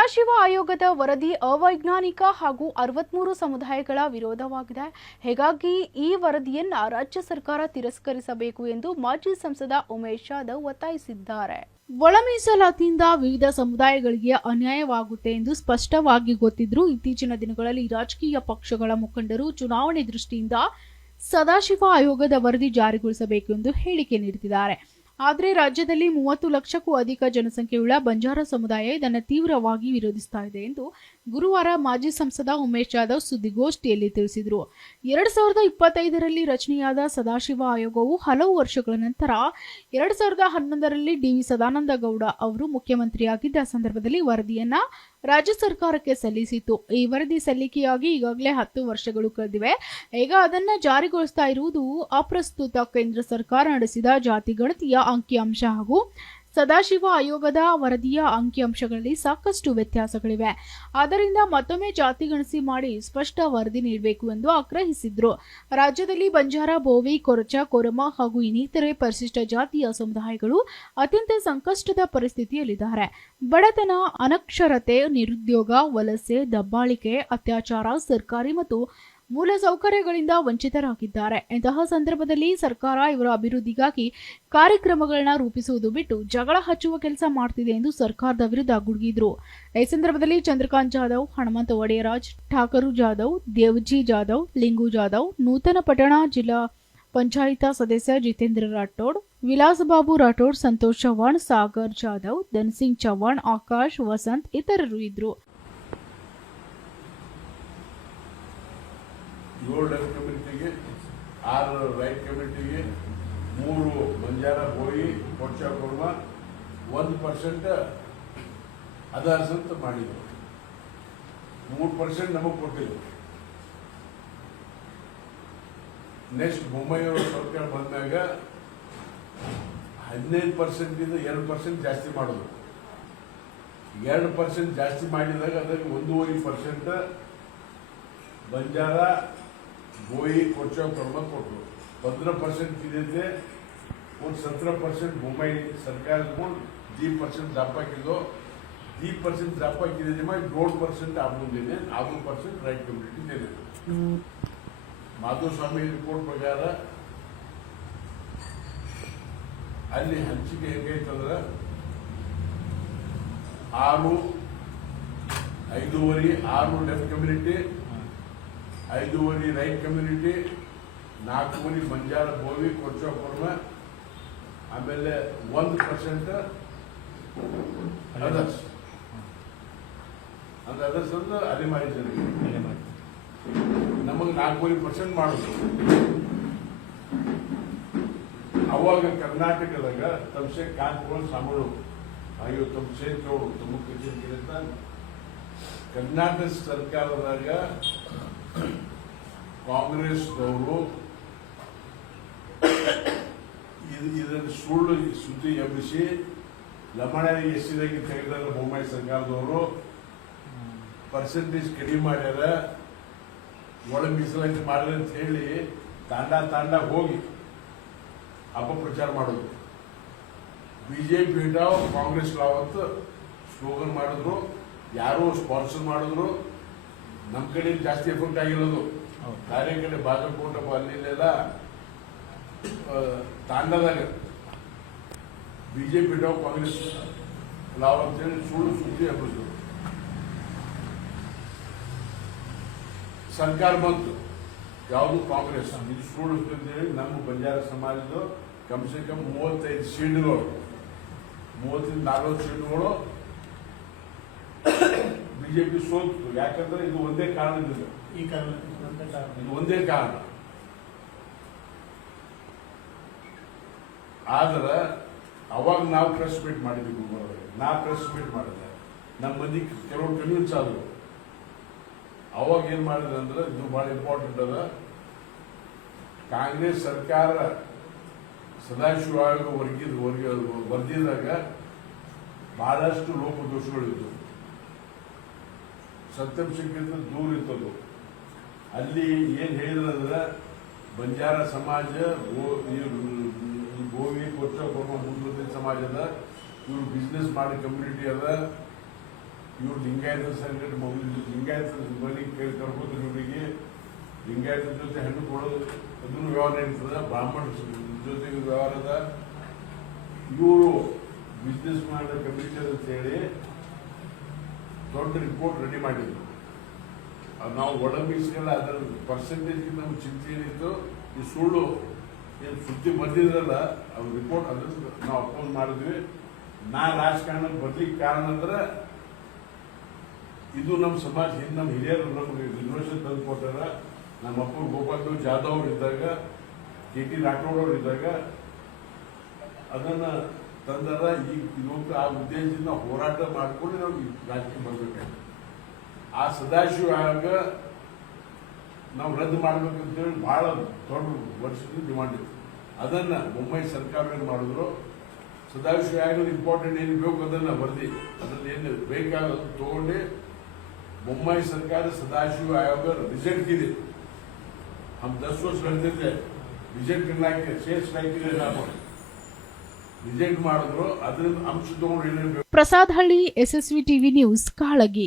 ಸದಾಶಿವ ಆಯೋಗದ ವರದಿ ಅವೈಜ್ಞಾನಿಕ ಹಾಗೂ ಅರವತ್ಮೂರು ಸಮುದಾಯಗಳ ವಿರೋಧವಾಗಿದೆ. ಹೀಗಾಗಿ ಈ ವರದಿಯನ್ನ ರಾಜ್ಯ ಸರ್ಕಾರ ತಿರಸ್ಕರಿಸಬೇಕು ಎಂದು ಮಾಜಿ ಸಂಸದ ಉಮೇಶ್ ಯಾದವ್ ಒತ್ತಾಯಿಸಿದ್ದಾರೆ. ಒಳ ಮೀಸಲಾತಿಯಿಂದ ವಿವಿಧ ಸಮುದಾಯಗಳಿಗೆ ಅನ್ಯಾಯವಾಗುತ್ತೆ ಎಂದು ಸ್ಪಷ್ಟವಾಗಿ ಗೊತ್ತಿದ್ರು ಇತ್ತೀಚಿನ ದಿನಗಳಲ್ಲಿ ರಾಜಕೀಯ ಪಕ್ಷಗಳ ಮುಖಂಡರು ಚುನಾವಣೆ ದೃಷ್ಟಿಯಿಂದ ಸದಾಶಿವ ಆಯೋಗದ ವರದಿ ಜಾರಿಗೊಳಿಸಬೇಕು ಎಂದು ಹೇಳಿಕೆ ನೀಡುತ್ತಿದ್ದಾರೆ. ಆದರೆ ರಾಜ್ಯದಲ್ಲಿ ಮೂವತ್ತು ಲಕ್ಷಕ್ಕೂ ಅಧಿಕ ಜನಸಂಖ್ಯೆಯುಳ್ಳ ಬಂಜಾರ ಸಮುದಾಯ ಇದನ್ನು ತೀವ್ರವಾಗಿ ವಿರೋಧಿಸ್ತಾ ಇದೆ ಎಂದು ಗುರುವಾರ ಮಾಜಿ ಸಂಸದ ಉಮೇಶ್ ಯಾದವ್ ಸುದ್ದಿಗೋಷ್ಠಿಯಲ್ಲಿ ತಿಳಿಸಿದರು. ಎರಡು ಸಾವಿರದ ಇಪ್ಪತ್ತೈದರಲ್ಲಿ ರಚನೆಯಾದ ಸದಾಶಿವ ಆಯೋಗವು ಹಲವು ವರ್ಷಗಳ ನಂತರ ಎರಡು ಸಾವಿರದ ಹನ್ನೊಂದರಲ್ಲಿ ಡಿವಿ ಸದಾನಂದ ಗೌಡ ಅವರು ಮುಖ್ಯಮಂತ್ರಿಯಾಗಿದ್ದ ಸಂದರ್ಭದಲ್ಲಿ ವರದಿಯನ್ನ ರಾಜ್ಯ ಸರ್ಕಾರಕ್ಕೆ ಸಲ್ಲಿಸಿತ್ತು. ಈ ವರದಿ ಸಲ್ಲಿಕೆಯಾಗಿ ಈಗಾಗಲೇ ಹತ್ತು ವರ್ಷಗಳು ಕಳೆದಿವೆ. ಈಗ ಅದನ್ನ ಜಾರಿಗೊಳಿಸ್ತಾ ಇರುವುದು ಅಪ್ರಸ್ತುತ ಕೇಂದ್ರ ಸರ್ಕಾರ ನಡೆಸಿದ ಜಾತಿ ಗಣತಿಯ ಅಂಕಿಅಂಶ ಹಾಗೂ ಸದಾಶಿವ ಆಯೋಗದ ವರದಿಯ ಅಂಕಿಅಂಶಗಳಲ್ಲಿ ಸಾಕಷ್ಟು ವ್ಯತ್ಯಾಸಗಳಿವೆ. ಆದ್ದರಿಂದ ಮತ್ತೊಮ್ಮೆ ಜಾತಿ ಗಣಸಿ ಮಾಡಿ ಸ್ಪಷ್ಟ ವರದಿ ನೀಡಬೇಕು ಎಂದು ಆಗ್ರಹಿಸಿದ್ರು. ರಾಜ್ಯದಲ್ಲಿ ಬಂಜಾರ, ಬೋವಿ, ಕೊರಚ, ಕೊರಮ ಹಾಗೂ ಇನ್ನಿತರೆ ಪರಿಶಿಷ್ಟ ಜಾತಿಯ ಸಮುದಾಯಗಳು ಅತ್ಯಂತ ಸಂಕಷ್ಟದ ಪರಿಸ್ಥಿತಿಯಲ್ಲಿದ್ದಾರೆ. ಬಡತನ, ಅನಕ್ಷರತೆ, ನಿರುದ್ಯೋಗ, ವಲಸೆ, ದಬ್ಬಾಳಿಕೆ, ಅತ್ಯಾಚಾರ, ಸರ್ಕಾರಿ ಮತ್ತು ಮೂಲ ಸೌಕರ್ಯಗಳಿಂದ ವಂಚಿತರಾಗಿದ್ದಾರೆ. ಇಂತಹ ಸಂದರ್ಭದಲ್ಲಿ ಸರ್ಕಾರ ಇವರ ಅಭಿವೃದ್ಧಿಗಾಗಿ ಕಾರ್ಯಕ್ರಮಗಳನ್ನ ರೂಪಿಸುವುದು ಬಿಟ್ಟು ಜಗಳ ಹಚ್ಚುವ ಕೆಲಸ ಮಾಡ್ತಿದೆ ಎಂದು ಸರ್ಕಾರದ ವಿರುದ್ಧ ಗುಡುಗಿದ್ರು. ಈ ಸಂದರ್ಭದಲ್ಲಿ ಚಂದ್ರಕಾಂತ್ ಜಾಧವ್, ಹನುಮಂತ ಒಡೆಯರಾಜ್, ಠಾಕರು ಜಾಧವ್, ದೇವ್ಜಿ ಜಾಧವ್, ಲಿಂಗು ಜಾಧವ್, ನೂತನ ಪಟ್ಟಣ ಜಿಲ್ಲಾ ಪಂಚಾಯತ ಸದಸ್ಯ ಜಿತೇಂದ್ರ ರಾಠೋಡ್, ವಿಲಾಸ್ ಬಾಬು ರಾಠೋಡ್, ಸಂತೋಷ್ ಚವ್ಹಾಣ್, ಸಾಗರ್ ಜಾಧವ್, ಧನ್ಸಿಂಗ್ ಚವ್ಹಾಣ್, ಆಕಾಶ್, ವಸಂತ್ ಇತರರು ಇದ್ರು. ಏಳು ಲೆಫ್ಟ್ ಕಮಿಟಿಗೆ ಆರು ರೈಟ್ ಕಮಿಟಿಗೆ ಮೂರು ಬಂಜಾರ ಹೋಯಿ ಕೊಚ್ಚ ಕುರ್ಮ ಒಂದು ಪರ್ಸೆಂಟ್ ಅದರ್ಸ್ ಅಂತ ಮಾಡಿದ್ರು. ಮೂರು ಪರ್ಸೆಂಟ್ ನಮಗೆ ಕೊಟ್ಟಿದ್ರು. ನೆಕ್ಸ್ಟ್ ಮುಂಬೈಯವರು ಸರ್ಕಾರ ಬಂದಾಗ ಹದಿನೈದು ಪರ್ಸೆಂಟಿಂದ ಎರಡು ಪರ್ಸೆಂಟ್ ಜಾಸ್ತಿ ಮಾಡಿದ್ರು. ಎರಡು ಪರ್ಸೆಂಟ್ ಜಾಸ್ತಿ ಮಾಡಿದಾಗ ಅದಕ್ಕೆ ಒಂದೂವರೆ ಪರ್ಸೆಂಟ್ ಬಂಜಾರ ಗೋಯಿ ಕೊಚ್ಚ ಪ್ರಮಾಣ ಕೊಟ್ಟರು. ಪಂದ್ರ ಪರ್ಸೆಂಟ್ ಕಿದೈತೆ, ಒಂದು ಸತ್ರ ಪರ್ಸೆಂಟ್ ಮುಂಬೈ ಸರ್ಕಾರ ದಿ ಪರ್ಸೆಂಟ್ ದಪ್ಪ ಹಾಕಿದ್ದು ದೀ ಪರ್ಸೆಂಟ್ ದಪ್ಪ ಹಾಕಿದ್ದೀನಿ ಮಾಡಿ ಏಳು ಪರ್ಸೆಂಟ್ ಆ ಆರು ಪರ್ಸೆಂಟ್ ರೈಟ್ ಕಮ್ಯುನಿಟಿ ಇದೆ ಮಾಧುಸ್ವಾಮಿ ರಿಪೋರ್ಟ್ ಪ್ರಕಾರ ಅಲ್ಲಿ ಹಂಚಿಕೆ ಹೆಂಗೈತಂದ್ರೆ ಆರು, ಐದೂವರೆ, ಆರು ಲೆಫ್ಟ್ ಕಮ್ಯುನಿಟಿ ಐದೂವರೆ ರೈಟ್ ಕಮ್ಯುನಿಟಿ ನಾಲ್ಕೂವರೆ ಬಂಜಾರ ಬೋವಿ ಕೊಚ್ಚೋ ಕೊರ್ಮ ಆಮೇಲೆ ಒಂದು ಪರ್ಸೆಂಟ್ ಅದರ್ಸ್ ಅಂದ್ರೆ ಅದರ್ಸ್ ಅಂದ್ರೆ ಅಲೆಮಾರಿ ಜನರಿಗೆ ನಮಗೆ ನಾಲ್ಕೂವರೆ ಪರ್ಸೆಂಟ್ ಮಾಡೋದು. ಅವಾಗ ಕರ್ನಾಟಕದಾಗ ತಮ್ಸೆ ಕಾನ್ಗಳು ಸಾಮಳು ಅಯ್ಯೋ ತಮಸೆ ತೋಳು ತಮ್ಮ ಕಚೇರಿಗಿಂತ ಕರ್ನಾಟಕ ಸರ್ಕಾರದಾಗ ಕಾಂಗ್ರೆಸ್ನವರು ಇದು, ಇದನ್ನು ಸುಳ್ಳು ಸುದ್ದಿ ಎಬ್ಬಿಸಿ ಲಮಣ ಎಸ್ಸಿದಾಗಿ ತೆಗೆದಾಗ ಮುಂಬೈ ಸರ್ಕಾರದವರು ಪರ್ಸೆಂಟೇಜ್ ಕಡಿಮೆ ಮಾಡ್ಯಾರ ಒಳ ಮೀಸಲಾತಿ ಮಾಡಿದ್ರೆ ಅಂತ ಹೇಳಿ ತಾಂಡ ತಾಂಡ ಹೋಗಿ ಅಪಪ್ರಚಾರ ಮಾಡೋದು. ಬಿಜೆಪಿ ಇಟ್ಟಾವ್ ಕಾಂಗ್ರೆಸ್ ಲಾವ್ ಅಂತ ಸ್ಲೋಗನ್ ಮಾಡಿದ್ರು, ಯಾರು ಸ್ಪಾನ್ಸರ್ ಮಾಡಿದ್ರು ನಮ್ಮ ಕಡೆ ಜಾಸ್ತಿ ಎಫೆಕ್ಟ್ ಆಗಿರೋದು. ಬೇರೆ ಕಡೆ ಬಾಗಲಕೋಟ ಅಲ್ಲಿ ಇಲ್ಲೆಲ್ಲ ಆ, ತಾಂಡದಾಗ ಬಿಜೆಪಿ ಇಟ್ಟಾವ್ ಕಾಂಗ್ರೆಸ್ ಲಾವ್ ಅಂತೇಳಿ ಸುಳ್ಳು ಸುದ್ದಿ ಹಬ್ಬಿದ್ರು ಸರ್ಕಾರ ಬಂತು. ಯಾವುದು ಕಾಂಗ್ರೆಸ್? ಇದು ಸುಳ್ಳು ಅಂತೇಳಿ ನಮ್ಮ ಬಂಜಾರ ಸಮಾಜದ ಕಮ್ ಸೆ ಕಮ್ ಮೂವತ್ತೈದು ಸೀಟ್ಗಳು. ಮೂವತ್ತೈದು ನಾಲ್ವತ್ತು ಸೀಟ್ಗಳು ಬಿಜೆಪಿ ಸೋತು. ಯಾಕಂದ್ರೆ ಇದು ಒಂದೇ ಕಾರಣದಿಂದ. ಈ ಕಾರಣ. ಇದು ಒಂದೇ ಕಾರಣ. ಆದ್ರೆ ಅವಾಗ ನಾವು ಪ್ರೆಸ್ ಮೀಟ್ ಮಾಡಿದ್ವಿ ಗುರುವಾರ. ನಾ ಪ್ರೆಸ್ ಮೀಟ್ ಮಾಡಿದೆ. ನಮ್ಮ ಮಂದಿ ಕೆಲವು ಕನ್ವಿನ್ಸ್ ಆದ್ರು ಅವಾಗ ಏನ್ ಮಾಡಿದೆ ಅಂದ್ರೆ ಇದು ಬಹಳ ಇಂಪಾರ್ಟೆಂಟ್ ಅದ. ಕಾಂಗ್ರೆಸ್ ಸರ್ಕಾರ ಸದಾಶಿವ ಆಯೋಗ ವರ್ಗಿದ ವರ್ಗ ವರ್ದಿದಾಗ ಬಹಳಷ್ಟು ಲೋಪದೋಷಗಳಿದ್ವು. ಸತ್ಯಂ ಸಿಂಗ್ಕಿಂತ ದೂರ ಇತ್ತು ಅಲ್ಲಿ ಏನ್ ಹೇಳಿದ್ರಂದ್ರೆ, ಬಂಜಾರ ಸಮಾಜ ಗೋವಿ ಕೊಟ್ಟ ಮುಂದುವರಿದ ಸಮಾಜ ಅದ ಇವ್ರು ಬಿಸ್ನೆಸ್ ಮಾಡಿ ಕಮ್ಯುನಿಟಿ ಅದ. ಇವ್ರು ಲಿಂಗಾಯತ ಸಂಘಟನೆ ಮೊದಲು ಲಿಂಗಾಯತ ಮನಿ ಕೈ ಕರ್ಕೋತಾರೆ ಇವರಿಗೆ. ಲಿಂಗಾಯತ ಜೊತೆ ಹೆಣ್ಣು ಕೊಡೋದು, ಅದನ್ನು ವ್ಯವಹಾರ ನಡೀತದ. ಬ್ರಾಹ್ಮಣ ಜೊತೆಗೆ ವ್ಯವಹಾರದ ಇವರು ಬಿಸ್ನೆಸ್ ಮಾಡೋ ಕಮ್ಯುನಿಟಿ ಅಂತ ಹೇಳಿ ದೊಡ್ಡ ರಿಪೋರ್ಟ್ ರೆಡಿ ಮಾಡಿದ್ರು. ನಾವು ಒಳಂಬಿಸಿಲ್ಲ ಅದರ ಪರ್ಸೆಂಟೇಜ್ ನಮ್ಗೆ ಚಿಂತೆ ಏನಿತ್ತು, ಈ ಸುಳ್ಳು ಏನು ಸುದ್ದಿ ಬಂದಿದ್ರಲ್ಲ ಅವ್ರ ರಿಪೋರ್ಟ್ ಅದನ್ನು ನಾವು ಅಪೋಸ್ ಮಾಡಿದ್ವಿ. ನಾ ರಾಜಕಾರಣಕ್ಕೆ ಬರ್ಲಿಕ್ಕೆ ಕಾರಣ ಅಂದ್ರೆ ಇದು ನಮ್ಮ ಸಮಾಜ, ಹಿಂದೆ ನಮ್ಮ ಹಿರಿಯರು ನಮಗೆ ರಿಸರ್ವೇಷನ್ ತಂದು ಕೊಟ್ಟಾರ ನಮ್ಮ ಅಪ್ಪ ಗೋಪಾಲ್ ಜಾಧವ್ ಅವ್ರು ಇದ್ದಾಗ ಕೆ ಟಿ ರಾಠೋಡ್ ಅವ್ರು ಇದ್ದಾಗ ಅದನ್ನ ತಂದಾರ ಈಗ ಇವತ್ತು ಆ ಉದ್ದೇಶದಿಂದ ನಾವು ಹೋರಾಟ ಮಾಡ್ಕೊಂಡು ನಾವು ಈ ರಾಜಕೀಯ ಬರ್ಬೇಕಾಯ್ತು ಆ ಸದಾಶಿವ ಆಯೋಗ ನಾವು ರದ್ದು ಮಾಡ್ಬೇಕಂತೇಳಿ ಬಹಳ ದೊಡ್ಡ ವರ್ಷದಿಂದ ಡಿಮಾಂಡ್ ಇತ್ತು ಅದನ್ನ ಮುಂಬೈ ಸರ್ಕಾರ ಏನು ಮಾಡಿದ್ರು ಸದಾಶಿವ ಆಯೋಗದ ಇಂಪಾರ್ಟೆಂಟ್ ಏನು ಬೇಕು ಅದನ್ನ ವರದಿ ಅದ್ರಲ್ಲಿ ಏನು ಬೇಕಾದ ತಗೊಂಡು ಮುಂಬೈ ಸರ್ಕಾರ ಸದಾಶಿವ ಆಯೋಗ ರಿಸಲ್ಟ್ ಇದೆ हम दस वर्ष रहते थे ರಿಜೆಕ್ಟ್ ಇರ್ಲಾಕೆ ಶೇಷ ಹಾಕಿದ್ರೆ ನಾವು ಅಂಶ ಪ್ರಸಾದ್ ಹಳ್ಳಿ ಎಸ್ಎಸ್ವಿ ಟಿವಿ ನ್ಯೂಸ್ ಕಾಳಗಿ.